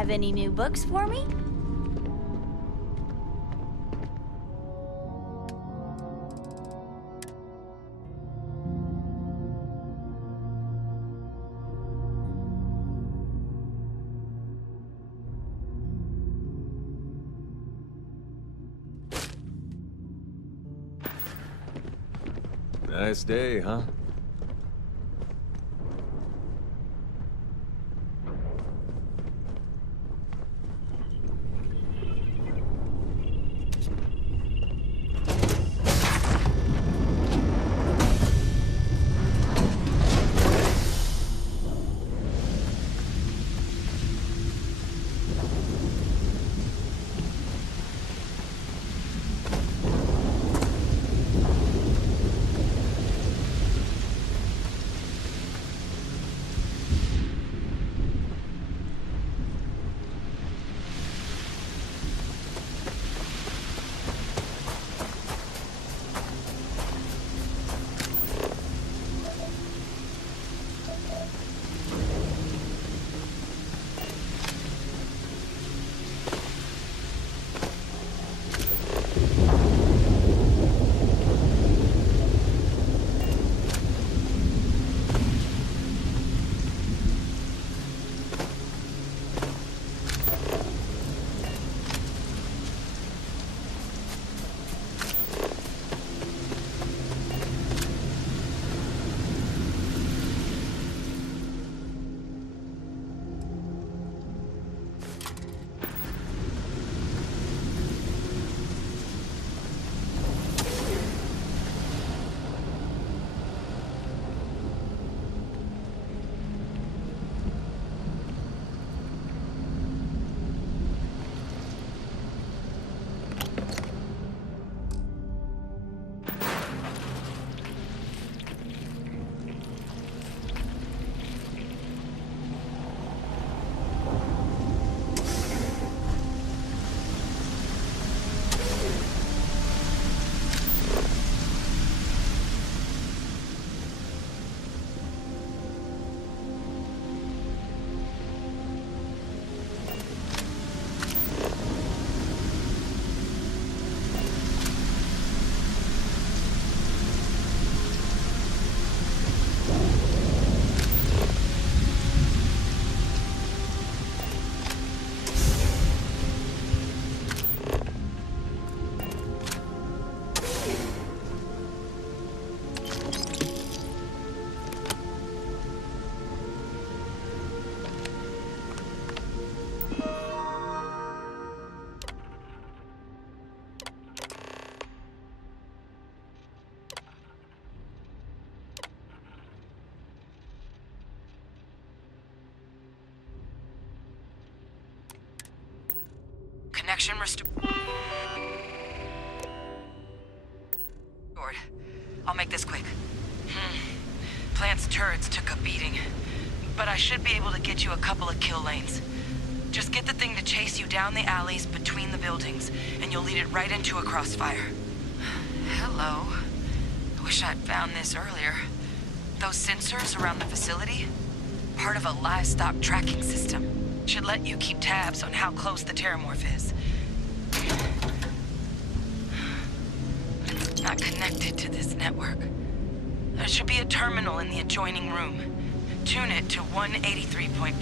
Have any new books for me? Nice day, huh? Connection restored. I'll make this quick. Plant's turrets took a beating, but I should be able to get you a couple of kill lanes. Just get the thing to chase you down the alleys between the buildings, and you'll lead it right into a crossfire. Hello. I wish I'd found this earlier. Those sensors around the facility? Part of a livestock tracking system. Should let you keep tabs on how close the Terrormorph is. Not connected to this network. There should be a terminal in the adjoining room. Tune it to 183.5.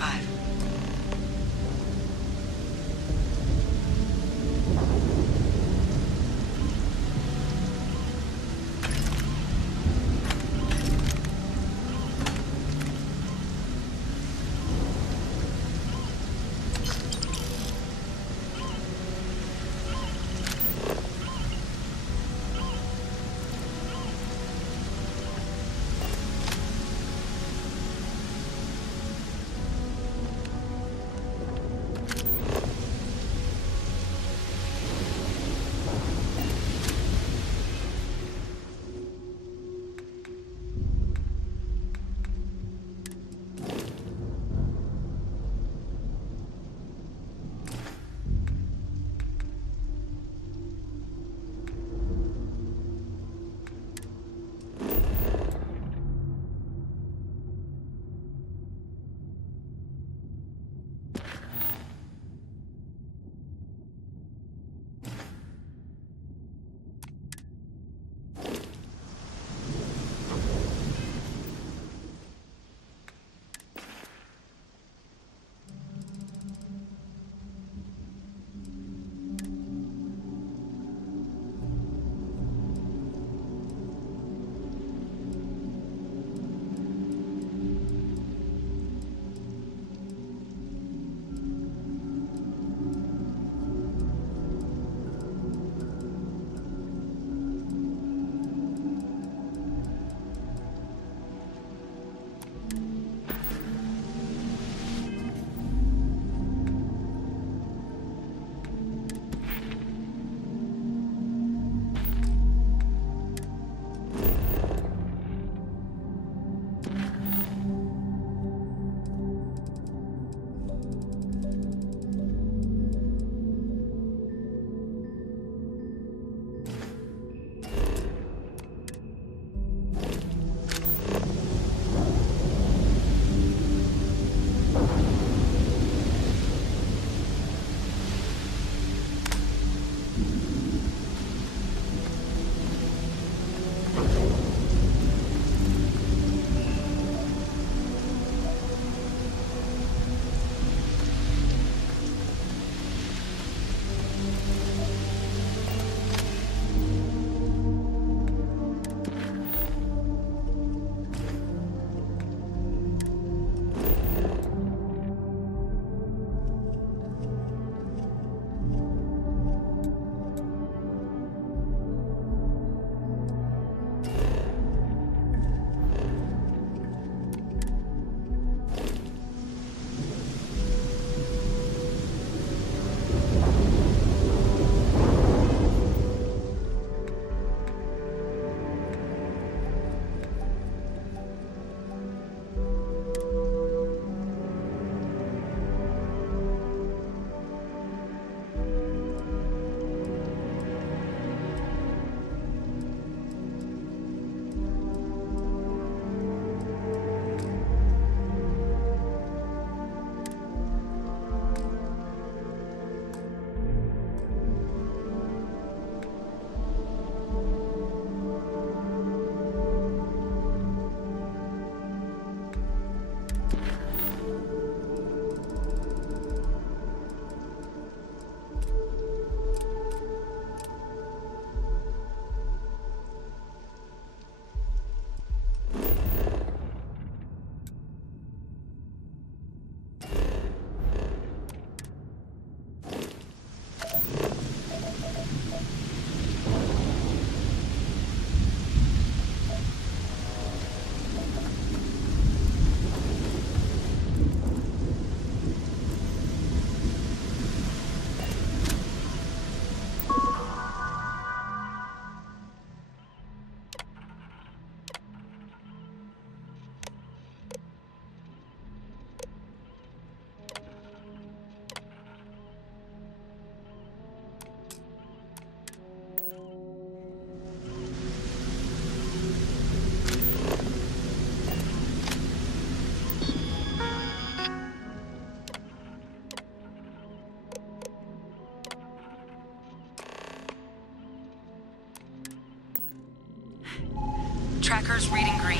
Tracker's reading green.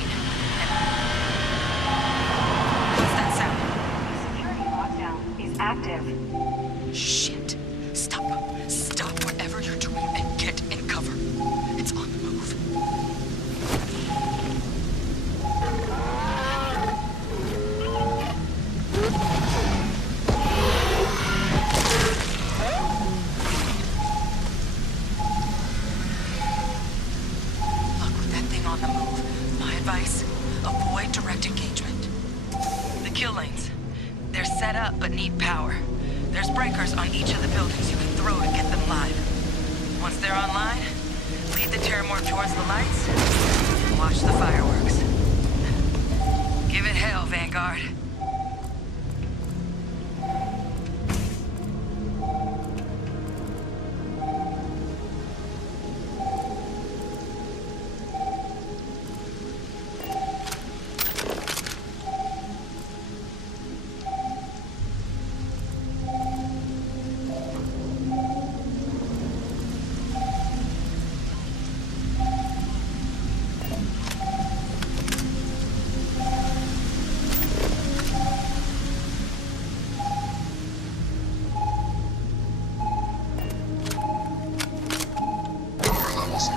What's that sound? Security lockdown is active. Shit. Stop. Stop whatever you're doing and get in cover. It's on the move. Look, with that thing on the move, my advice, avoid direct engagement. The kill lanes. They're set up but need power. There's breakers on each of the buildings you can throw to get them live. Once they're online, lead the Terrormorph towards the lights and watch the fireworks. Give it hell, Vanguard.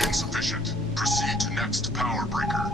Insufficient. Proceed to next power breaker.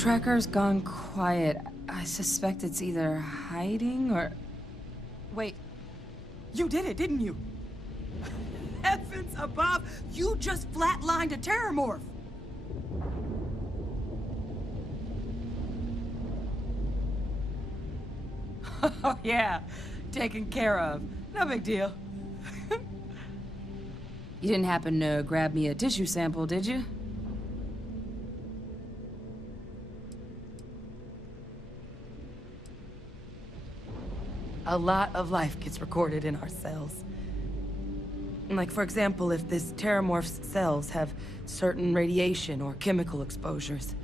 tracker's gone quiet. I suspect it's either hiding or... Wait. You did it, didn't you? Heavens above! You just flatlined a Terrormorph! Oh yeah, taken care of. No big deal. You didn't happen to grab me a tissue sample, did you? A lot of life gets recorded in our cells. Like, for example, if this Terrormorph's cells have certain radiation or chemical exposures,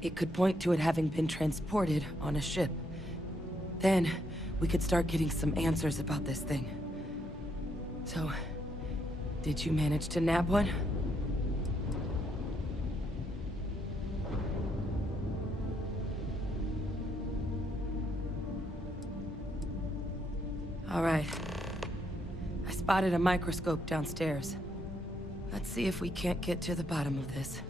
it could point to it having been transported on a ship. Then, we could start getting some answers about this thing. So, did you manage to nab one? All right. I spotted a microscope downstairs. Let's see if we can't get to the bottom of this.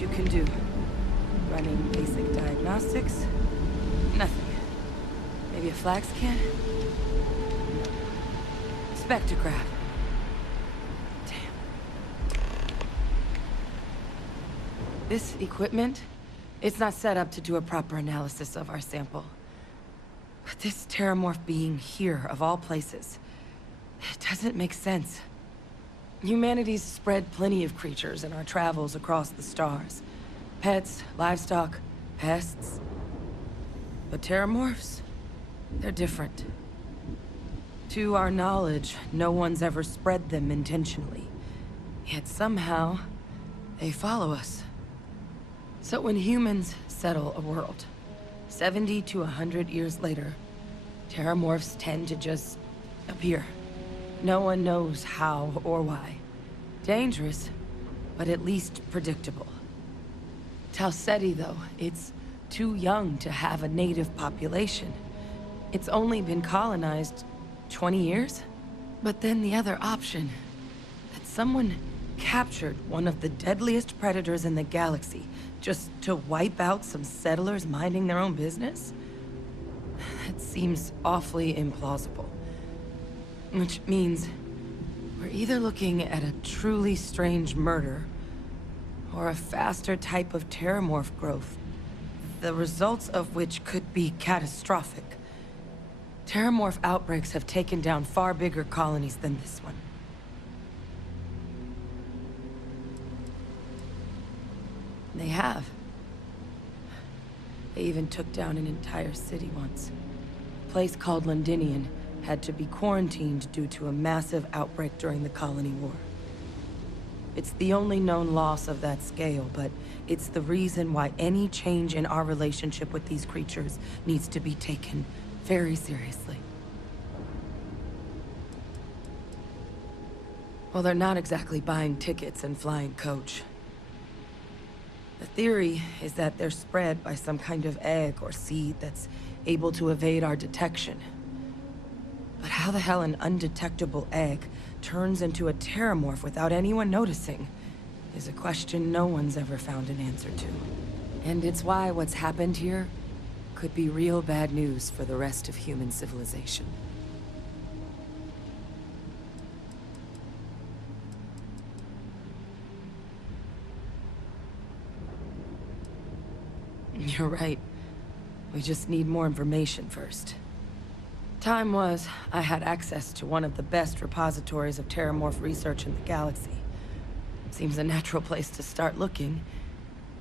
You can do. Running basic diagnostics? Nothing. Maybe a flag scan? Spectrograph. Damn. This equipment, it's not set up to do a proper analysis of our sample. But this Terrormorph being here, of all places, it doesn't make sense. Humanity's spread plenty of creatures in our travels across the stars. Pets, livestock, pests. But Terrormorphs? They're different. To our knowledge, no one's ever spread them intentionally. Yet somehow, they follow us. So when humans settle a world, 70 to 100 years later, Terrormorphs tend to just appear. No one knows how or why. Dangerous, but at least predictable. Tau Ceti, though, it's too young to have a native population. It's only been colonized 20 years? But then the other option, that someone captured one of the deadliest predators in the galaxy just to wipe out some settlers minding their own business? That seems awfully implausible. Which means we're either looking at a truly strange murder or a faster type of Terrormorph growth, the results of which could be catastrophic. Terrormorph outbreaks have taken down far bigger colonies than this one. They have. They even took down an entire city once. A place called Londinian had to be quarantined due to a massive outbreak during the Colony War. It's the only known loss of that scale, but it's the reason why any change in our relationship with these creatures needs to be taken very seriously. Well, they're not exactly buying tickets and flying coach. The theory is that they're spread by some kind of egg or seed that's able to evade our detection. But how the hell an undetectable egg turns into a Terrormorph without anyone noticing is a question no one's ever found an answer to. And it's why what's happened here could be real bad news for the rest of human civilization. You're right. We just need more information first. Time was, I had access to one of the best repositories of Terrormorph research in the galaxy. Seems a natural place to start looking,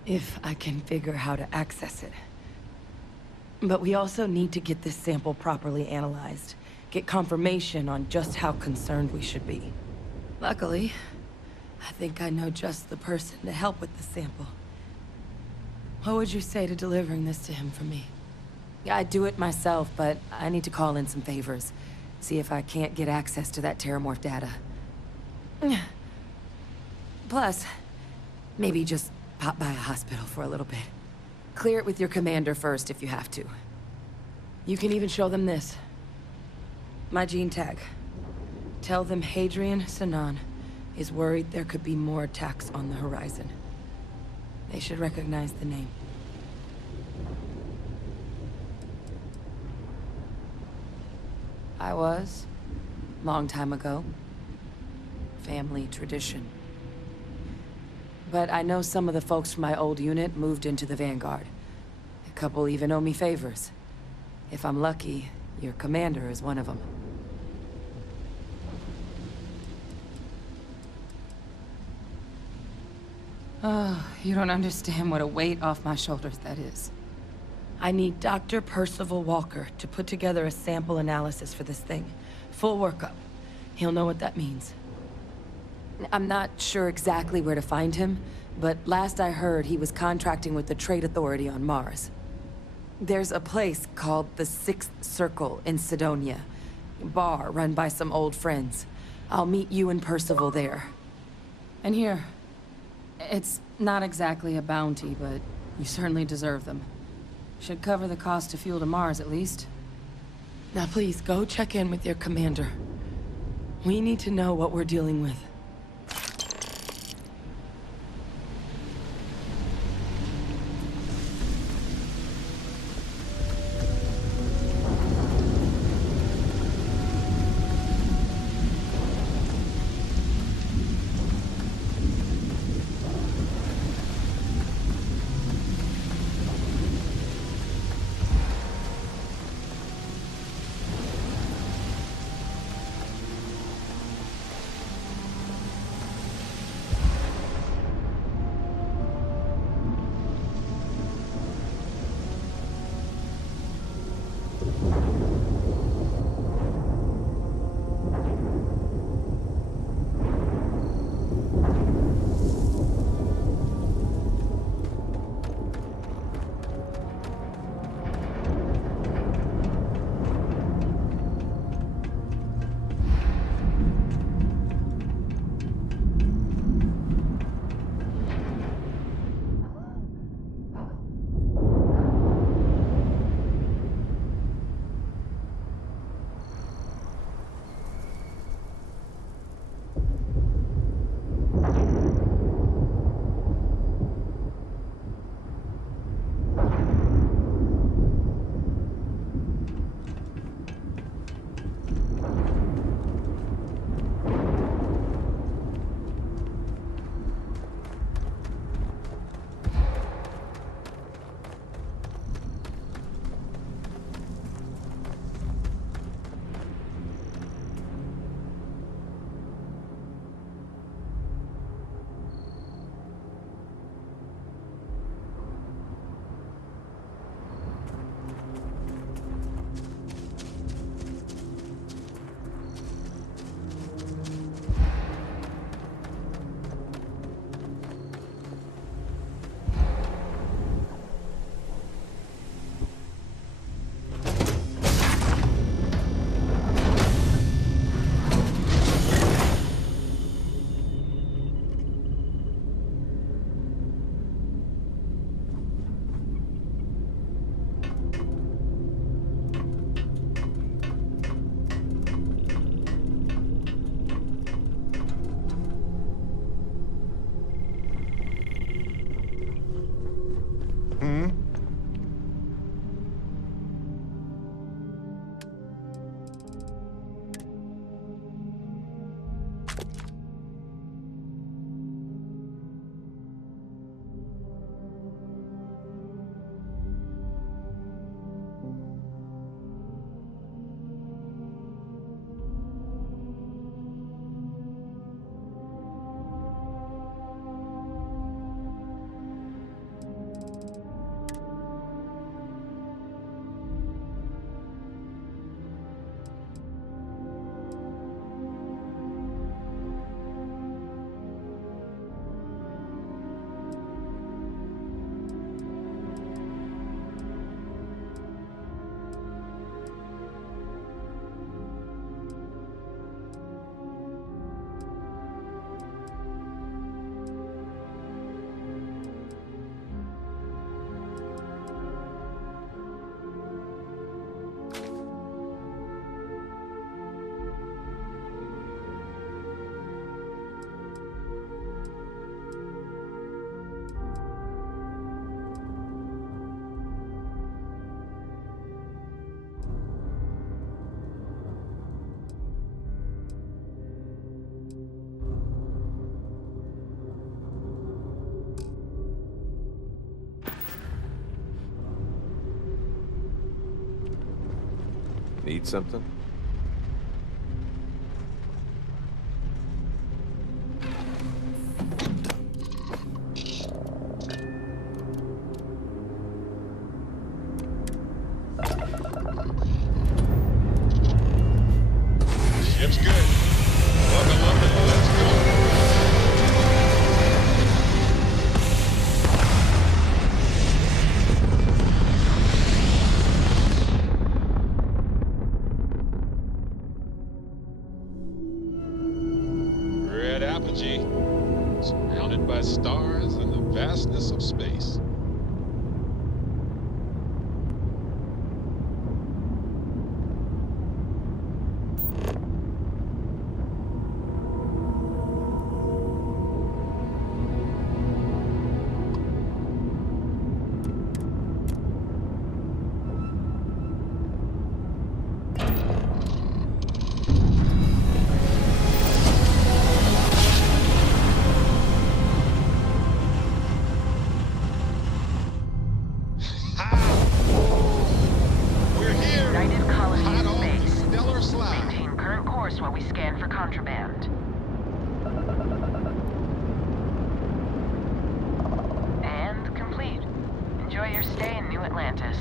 if I can figure how to access it. But we also need to get this sample properly analyzed, get confirmation on just how concerned we should be. Luckily, I think I know just the person to help with the sample. What would you say to delivering this to him for me? Yeah, I'd do it myself, but I need to call in some favors. See if I can't get access to that Terrormorph data. Plus, maybe just pop by a hospital for a little bit. Clear it with your commander first if you have to. You can even show them this. My gene tag. Tell them Hadrian Sanan is worried there could be more attacks on the horizon. They should recognize the name. I was, long time ago. Family tradition. But I know some of the folks from my old unit moved into the Vanguard. A couple even owe me favors. If I'm lucky, your commander is one of them. Oh, you don't understand what a weight off my shoulders that is. I need Dr. Percival Walker to put together a sample analysis for this thing. Full workup. He'll know what that means. I'm not sure exactly where to find him, but last I heard he was contracting with the Trade Authority on Mars. There's a place called the Sixth Circle in Sidonia. A bar run by some old friends. I'll meet you and Percival there. And here. It's not exactly a bounty, but you certainly deserve them. Should cover the cost of fuel to Mars, at least. Now please, go check in with your commander. We need to know what we're dealing with. Need something? Ship's good. Welcome up and let's go. Red apogee, surrounded by stars and the vastness of space. We're here. United Colony Hot in off the space. stellar slide. Maintain current course while we scan for contraband. And complete. Enjoy your stay in New Atlantis.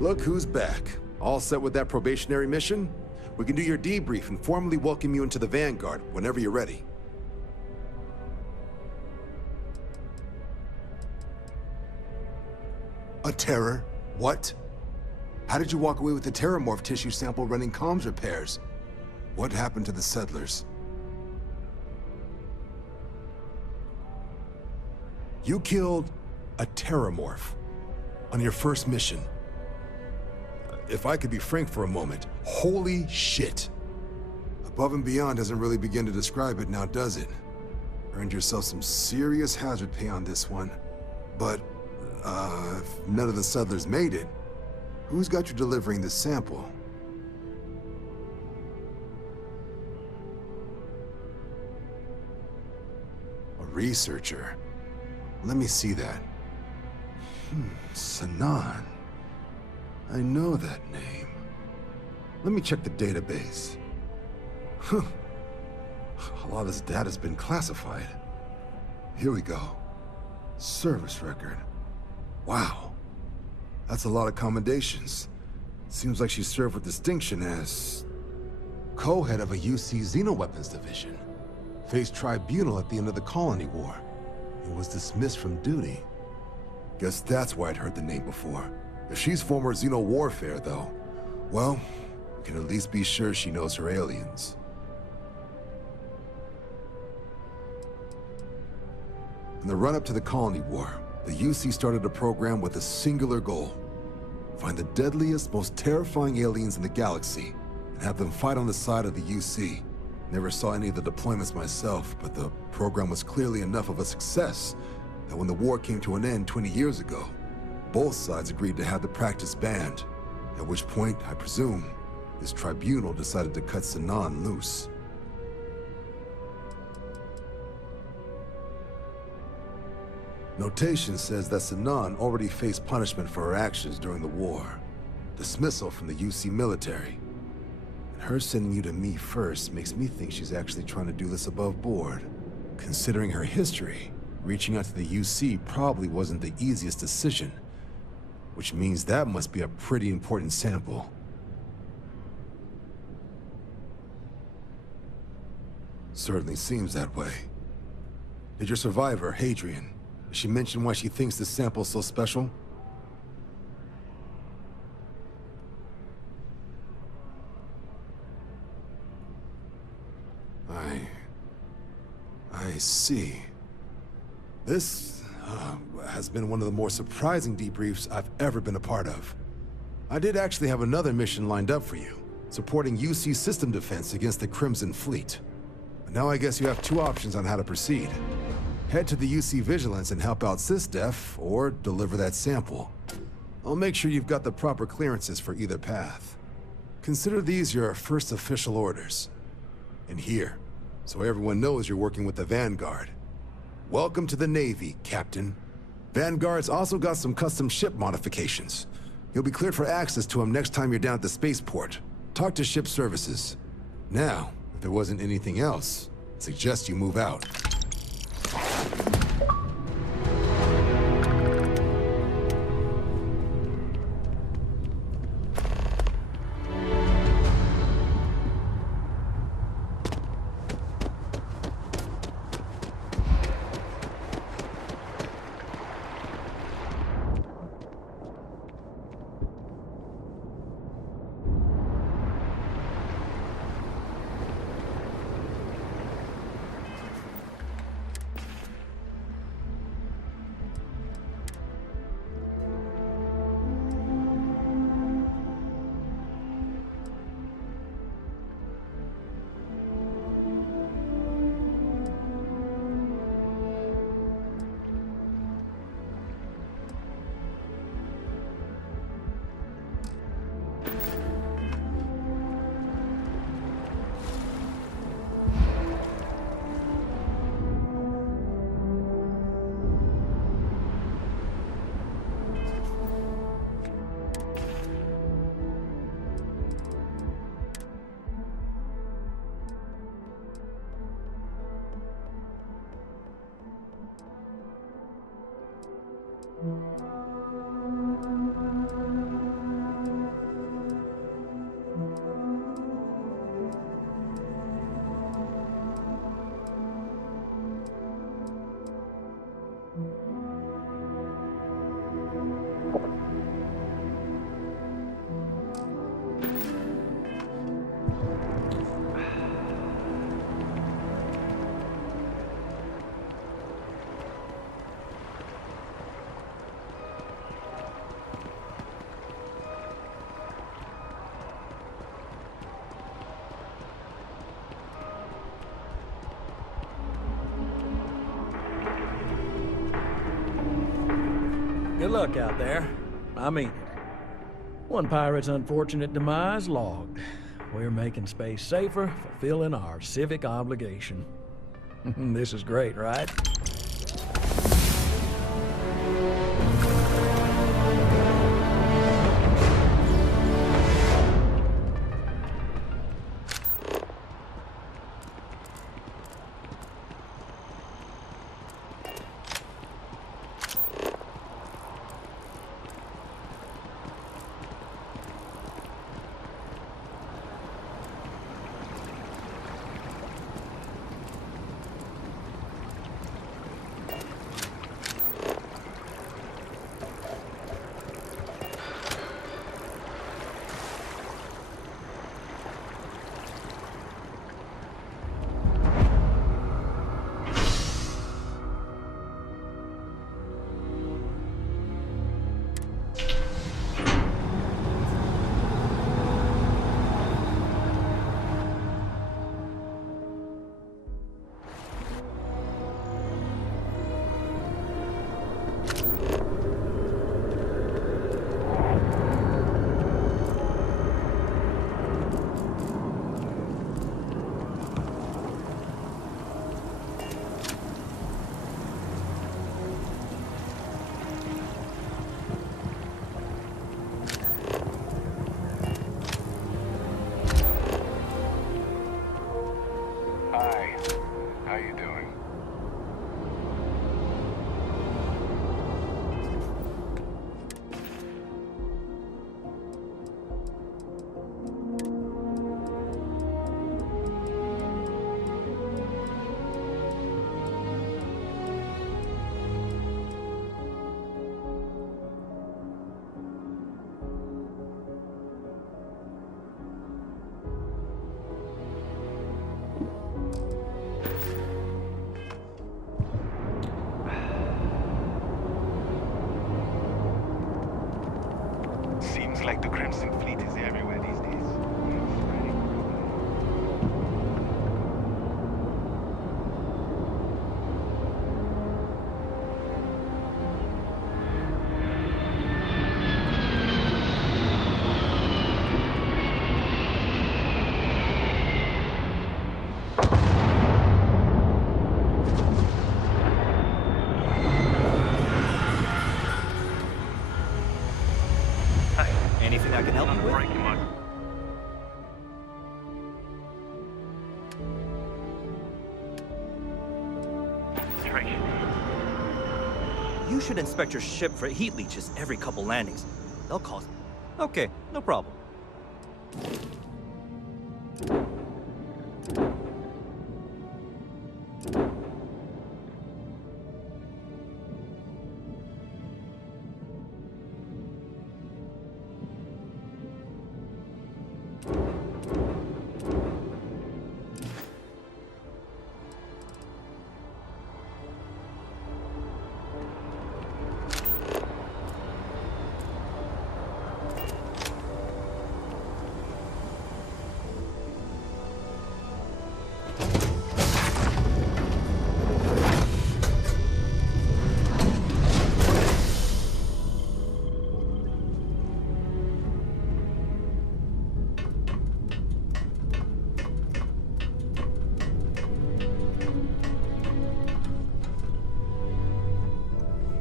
Look who's back. All set with that probationary mission? We can do your debrief and formally welcome you into the Vanguard whenever you're ready. A terror? What? How did you walk away with the Terrormorph tissue sample running comms repairs? What happened to the settlers? You killed a Terrormorph on your first mission. If I could be frank for a moment, holy shit. Above and beyond doesn't really begin to describe it now, does it? Earned yourself some serious hazard pay on this one. But, if none of the settlers made it, who's got you delivering this sample? A researcher. Let me see that. Sanan. I know that name. Let me check the database. Huh. A lot of this data's been classified. Here we go. Service record. Wow. That's a lot of commendations. Seems like she served with distinction as co-head of a UC Xenoweapons division. Faced tribunal at the end of the Colony War. And was dismissed from duty. Guess that's why I'd heard the name before. If she's former Xeno warfare, though, well, we can at least be sure she knows her aliens. In the run-up to the Colony War, the UC started a program with a singular goal. Find the deadliest, most terrifying aliens in the galaxy, and have them fight on the side of the UC. Never saw any of the deployments myself, but the program was clearly enough of a success that when the war came to an end 20 years ago, both sides agreed to have the practice banned, at which point, I presume, this tribunal decided to cut Sanan loose. Notation says that Sinan already faced punishment for her actions during the war. Dismissal from the UC military. And her sending you to me first makes me think she's actually trying to do this above board. Considering her history, reaching out to the UC probably wasn't the easiest decision. Which means that must be a pretty important sample. Certainly seems that way. Did your survivor, Hadrian, did she mention why she thinks this sample's so special? I see. This has been one of the more surprising debriefs I've ever been a part of. I did actually have another mission lined up for you, supporting UC system defense against the Crimson Fleet. But now I guess you have two options on how to proceed. Head to the UC Vigilance and help out SysDef, or deliver that sample. I'll make sure you've got the proper clearances for either path. Consider these your first official orders. And here, so everyone knows you're working with the Vanguard. Welcome to the Navy, Captain. Vanguard's also got some custom ship modifications. You'll be cleared for access to them next time you're down at the spaceport. Talk to ship services. Now, if there wasn't anything else, I suggest you move out. Good luck out there. I mean it. One pirate's unfortunate demise logged. We're making space safer, fulfilling our civic obligation. This is great, right? going. Seems like the Crimson Fleet is everywhere these days. Anything I can help you with? You should inspect your ship for heat leeches every couple landings. They'll cause... Okay, no problem.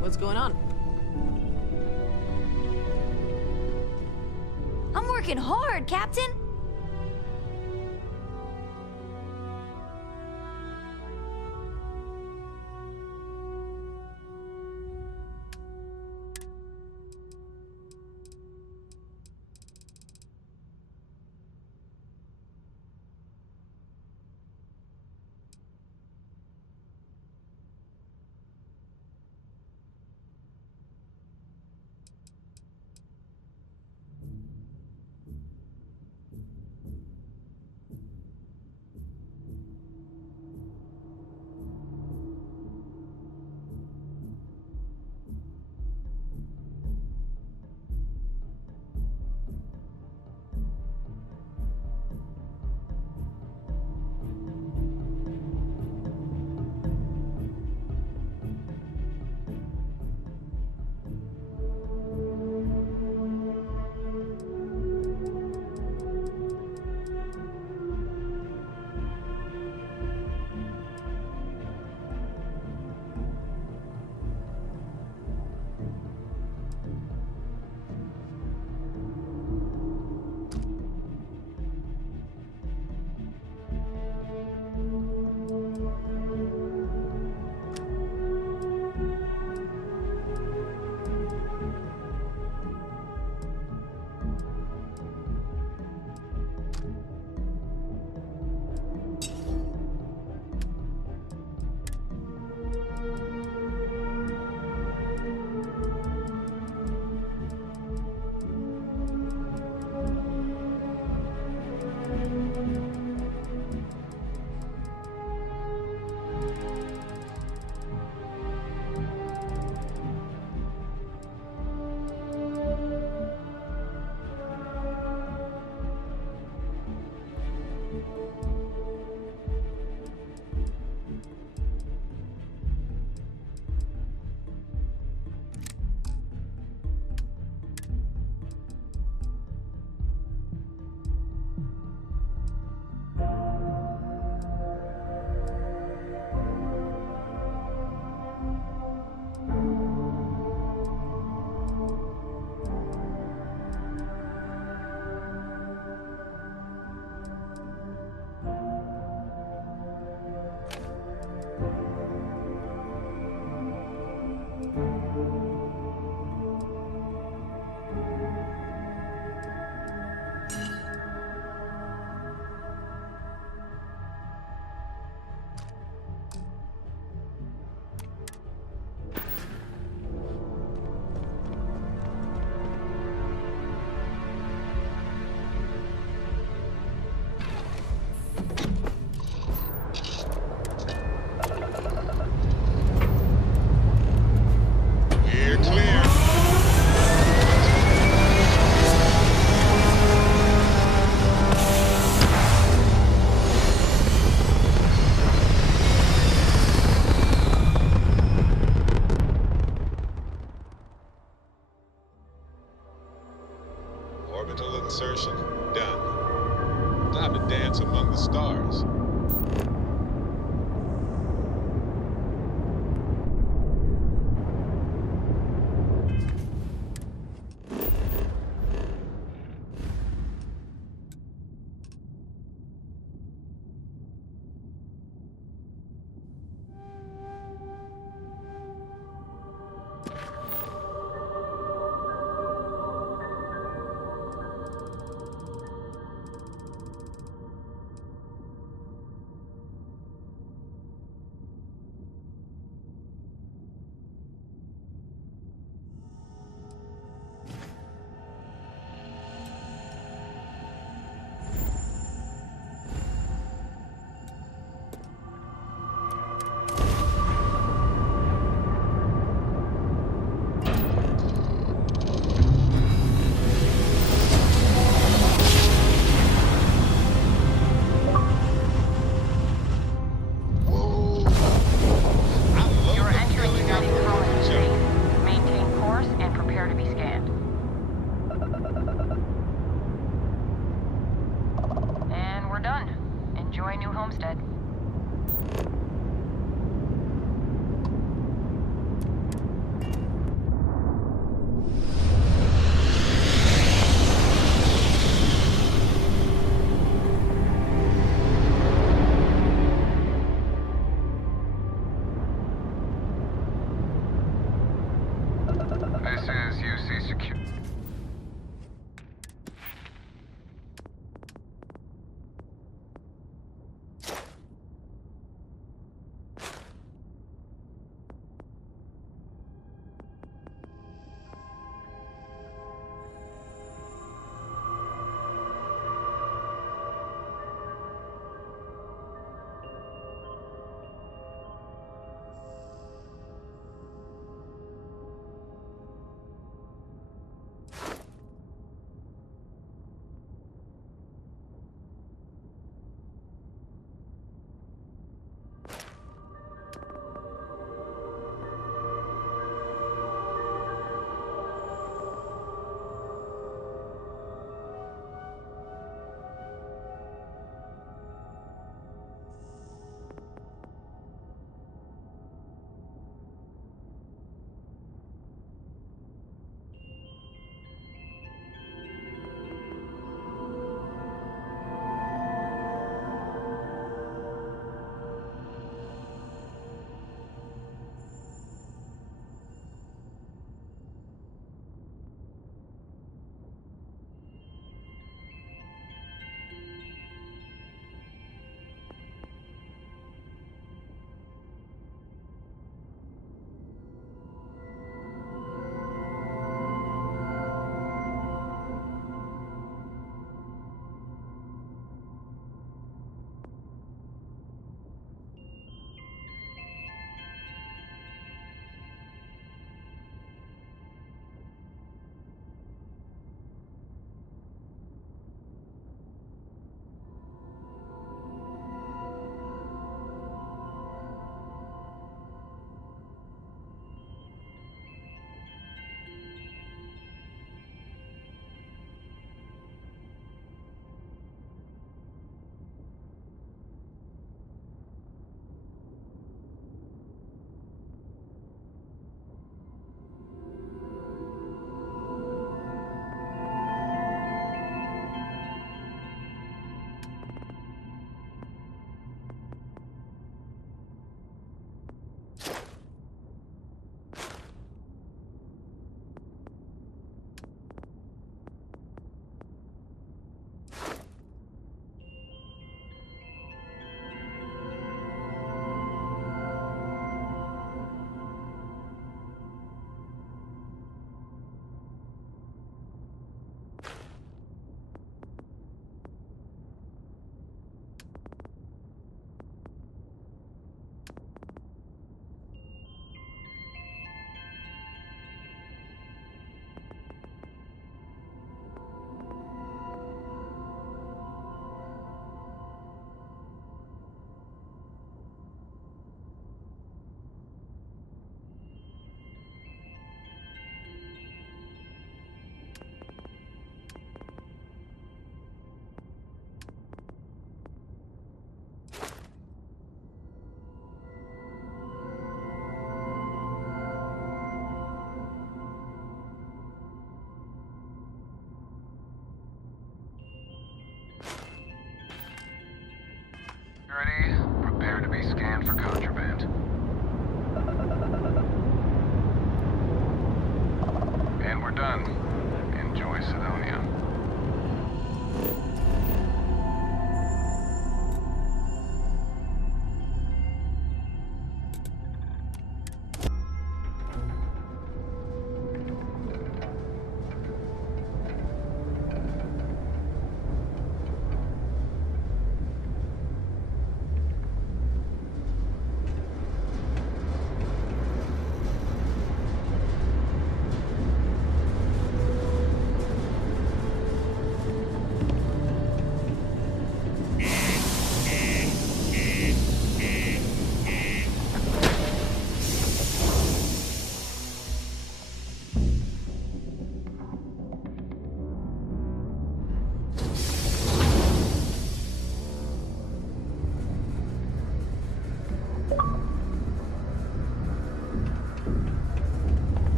What's going on? I'm working hard, Captain.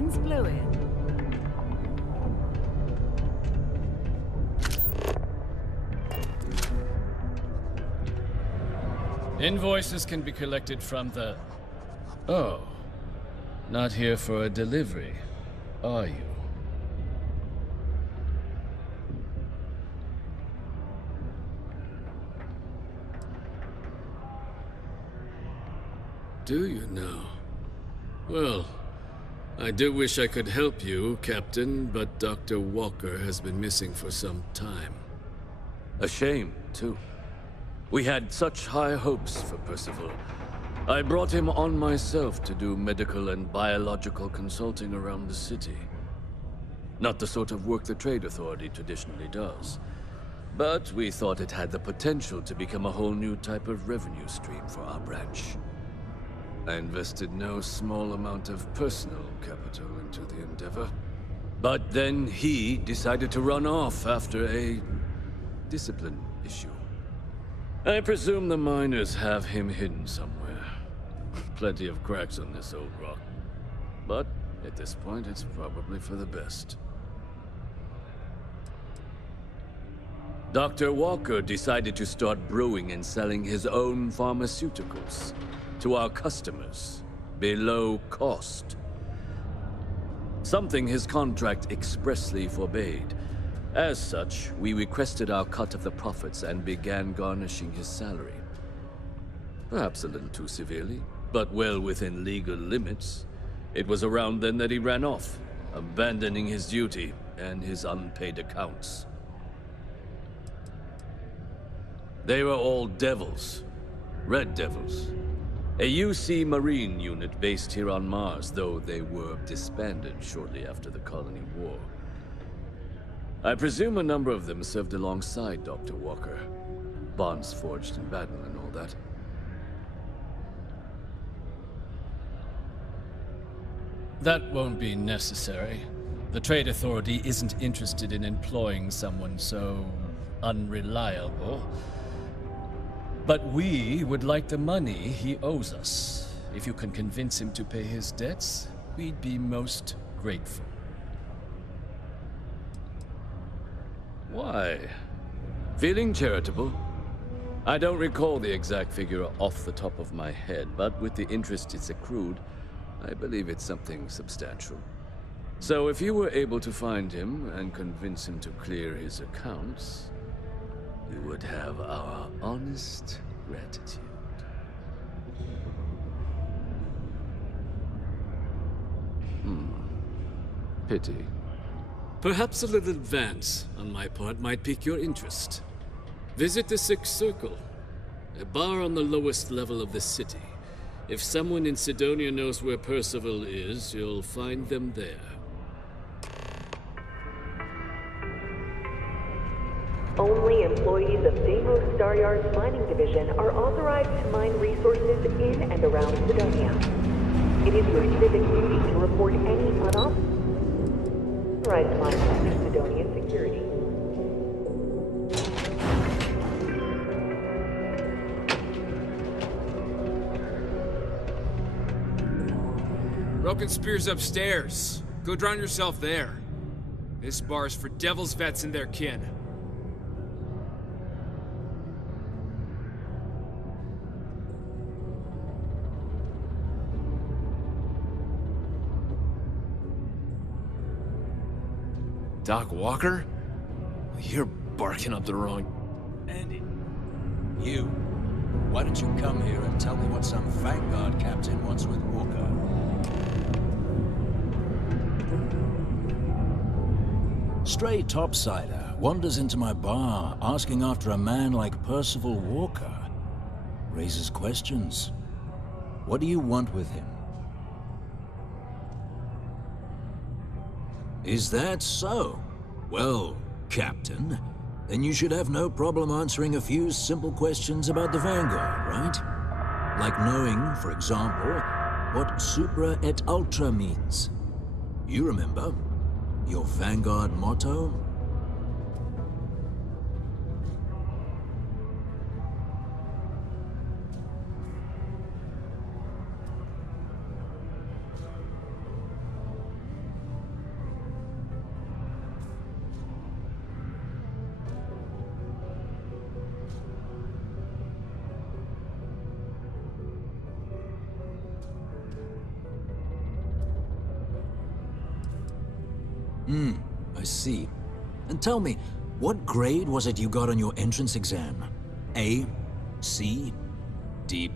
winds blowing. Invoices can be collected from the... Oh. Not here for a delivery, are you? Do you now? Well, I do wish I could help you, Captain, but Dr. Walker has been missing for some time. A shame, too. We had such high hopes for Percival. I brought him on myself to do medical and biological consulting around the city. Not the sort of work the Trade Authority traditionally does. But we thought it had the potential to become a whole new type of revenue stream for our branch. I invested no small amount of personal capital into the endeavor. But then he decided to run off after a discipline issue. I presume the miners have him hidden somewhere. Plenty of cracks on this old rock. But at this point, it's probably for the best. Dr. Walker decided to start brewing and selling his own pharmaceuticals to our customers, below cost. Something his contract expressly forbade. As such, we requested our cut of the profits and began garnishing his salary. Perhaps a little too severely, but well within legal limits. It was around then that he ran off, abandoning his duty and his unpaid accounts. They were all devils. Red Devils. A UC Marine unit based here on Mars, though they were disbanded shortly after the Colony War. I presume a number of them served alongside Dr. Walker. Bonds forged in battle and all that. That won't be necessary. The Trade Authority isn't interested in employing someone so unreliable. But we would like the money he owes us. If you can convince him to pay his debts, we'd be most grateful. Why? Feeling charitable? I don't recall the exact figure off the top of my head, but with the interest it's accrued, I believe it's something substantial. So if you were able to find him and convince him to clear his accounts, you would have our honest gratitude. Pity. Perhaps a little advance on my part might pique your interest. Visit the Sixth Circle, a bar on the lowest level of the city. If someone in Cydonia knows where Percival is, you'll find them there. Only employees of Deimos Staryard's mining division are authorized to mine resources in and around Cydonia. It is your civic duty to report any unauthorized mining to Cydonian security. Broken Spear's upstairs. Go drown yourself there. This bar's for Devil's vets and their kin. Doc Walker? You're barking up the wrong... Andy, you. Why don't you come here and tell me what some Vanguard captain wants with Walker? Stray topsider wanders into my bar asking after a man like Percival Walker. Raises questions. What do you want with him? Is that so? Well, Captain, then you should have no problem answering a few simple questions about the Vanguard, right? Like knowing, for example, what Supra et Ultra means. You remember? Your Vanguard motto? I see. And tell me, what grade was it you got on your entrance exam? A? C? D+?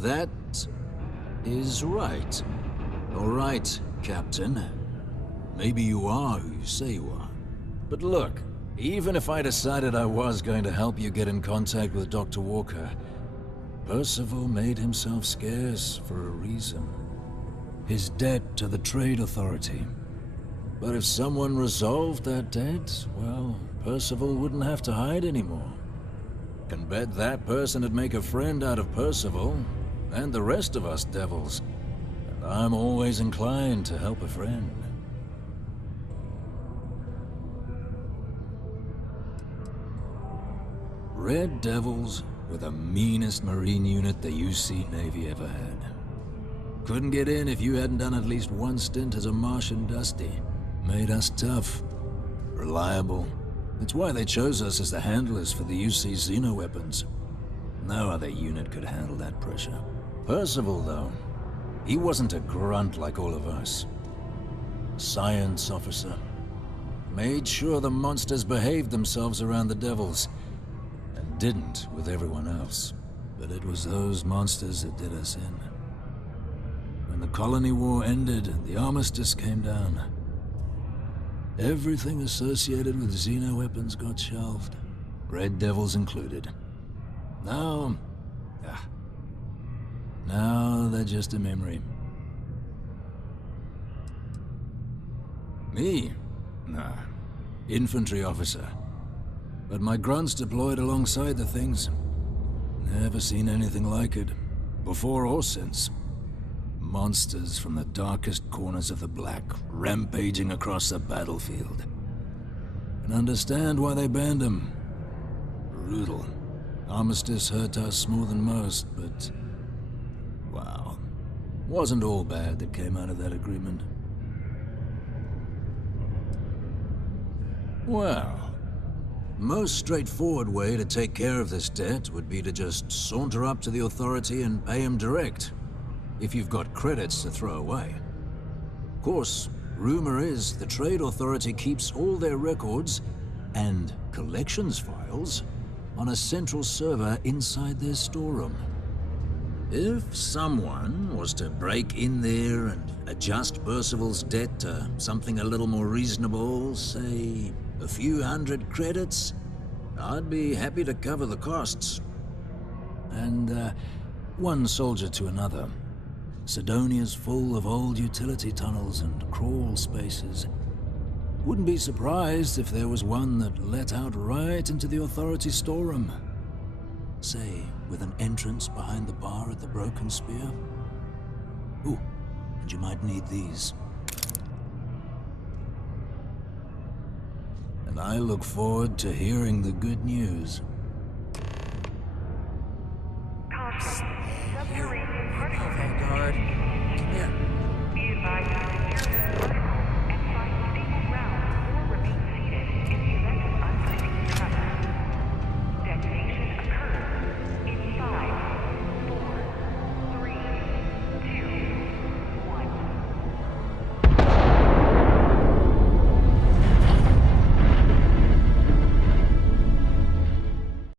That is right. All right, Captain. Maybe you are who you say you are. But look, even if I decided I was going to help you get in contact with Dr. Walker, Percival made himself scarce for a reason. His debt to the Trade Authority. But if someone resolved that debt, well, Percival wouldn't have to hide anymore. Can bet that person would make a friend out of Percival, and the rest of us devils. And I'm always inclined to help a friend. Red Devils were the meanest Marine unit the UC Navy ever had. Couldn't get in if you hadn't done at least one stint as a Martian Dusty. Made us tough, reliable. It's why they chose us as the handlers for the UC Xeno weapons. No other unit could handle that pressure. Percival, though, he wasn't a grunt like all of us. Science officer. Made sure the monsters behaved themselves around the Devils, and didn't with everyone else. But it was those monsters that did us in. When the Colony War ended and the armistice came down, everything associated with Xeno weapons got shelved, Red Devils included. Now they're just a memory. Me? Nah. Infantry officer. But my grunts deployed alongside the things. Never seen anything like it, before or since. Monsters from the darkest corners of the Black, rampaging across the battlefield. And understand why they banned them. Brutal. Armistice hurt us more than most, but... wow. Wasn't all bad that came out of that agreement. Well, most straightforward way to take care of this debt would be to just saunter up to the Authority and pay him direct, if you've got credits to throw away. Of course, rumor is the Trade Authority keeps all their records and collections files on a central server inside their storeroom. If someone was to break in there and adjust Percival's debt to something a little more reasonable, say a few hundred credits, I'd be happy to cover the costs. And one soldier to another. Sidonia's full of old utility tunnels and crawl spaces. Wouldn't be surprised if there was one that let out right into the Authority storeroom. Say, with an entrance behind the bar at the Broken Spear. Ooh, and you might need these. And I look forward to hearing the good news. Vanguard, come here. Be advised,